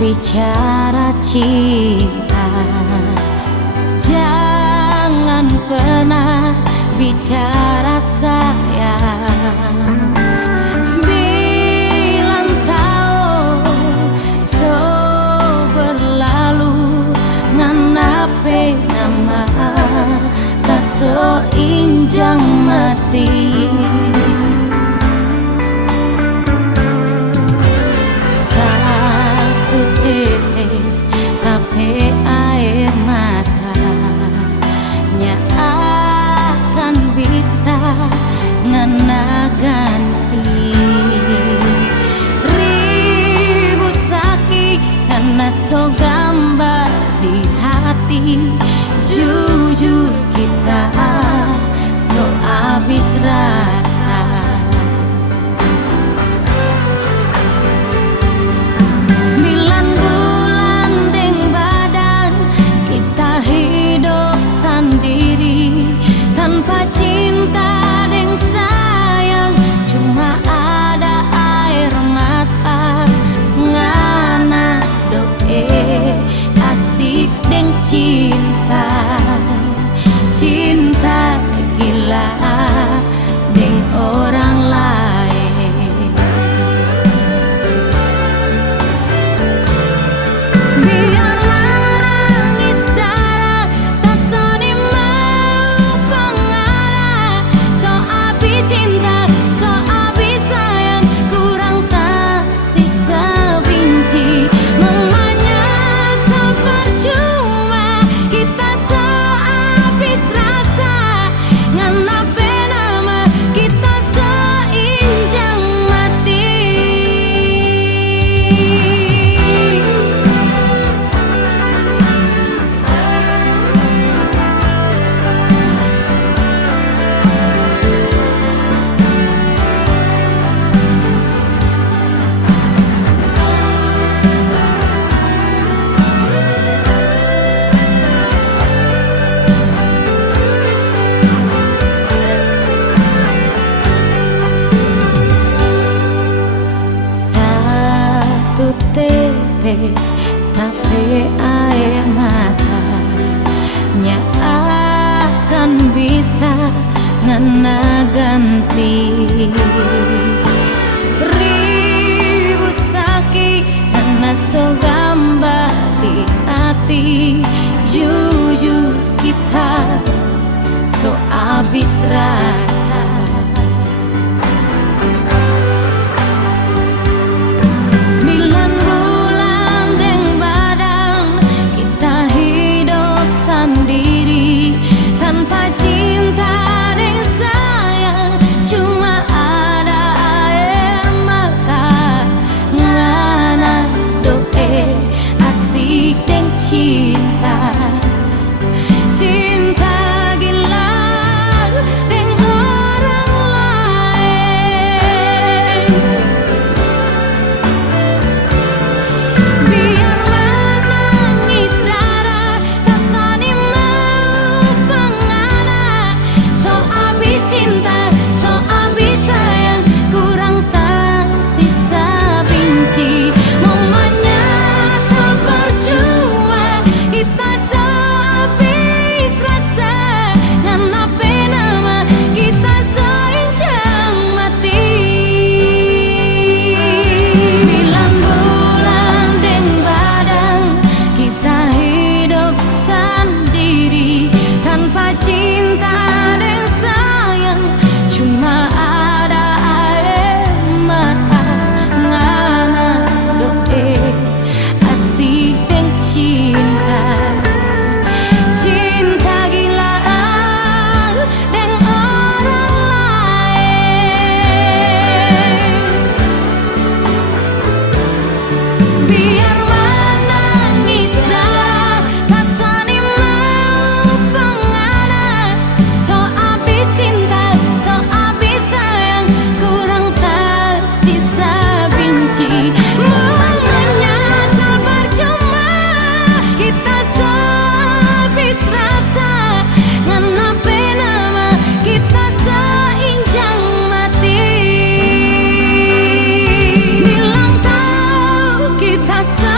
bicara cinta, jangan pernah bicara sayang. 9 tahun so berlalu nganape nama tak so injang mati. Tapi air matanya akan bisa ngena ganti ribu sakit karena so gambar di hati. Jujur kita so habis rasa. 9 bulan deng badan kita hidup sendiri tanpa cinta deng sayang, cuma ada air mata ngana doe asik deng cinta. Cinta gila deng orang lain. Biar menangis darah tak soni mau pengarah. So habis cinta, so habis sayang, kurang tak sisa benci. Mamanya so percuma, kita so habis rasa. Nganape nama kita so injang mati. Satu tetes tapi air matanya akan bisa ngena ganti ribu sakit karena so gambar di hati. Jujur kita so habis rasa. 9 bulan deng badan kita hidup sendiri tanpa cinta deng sayang, cuma ada air mata ngana doe asik deng cinta. Cinta gila deng orang lain. Biar menangis darah tak soni mau pengarah. So habis cinta, so habis sayang, kurang tak sisa benci. Mamanya so percuma, kita so habis rasa. Nganape nama kita so injang mati. 9 bulan deng badan kita hidup sendiri tanpa cinta deng sayang, cuma ada air mata ngana doe asik deng cinta. Cinta gila deng orang lain. Biar menangis darah tak soni mau pengarah. So habis cinta, so habis sayang, kurang tak sisa benci. Mamanya so percuma, kita so habis rasa. Nganape nama kita so injang mati. 9 tahun kita so